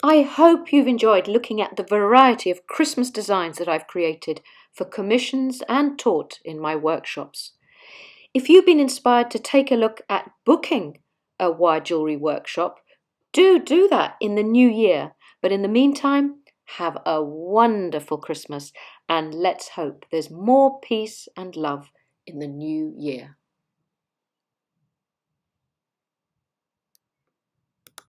I hope you've enjoyed looking at the variety of Christmas designs that I've created for commissions and taught in my workshops. If you've been inspired to take a look at booking a wire jewellery workshop, do that in the new year. But in the meantime, have a wonderful Christmas and let's hope there's more peace and love in the new year.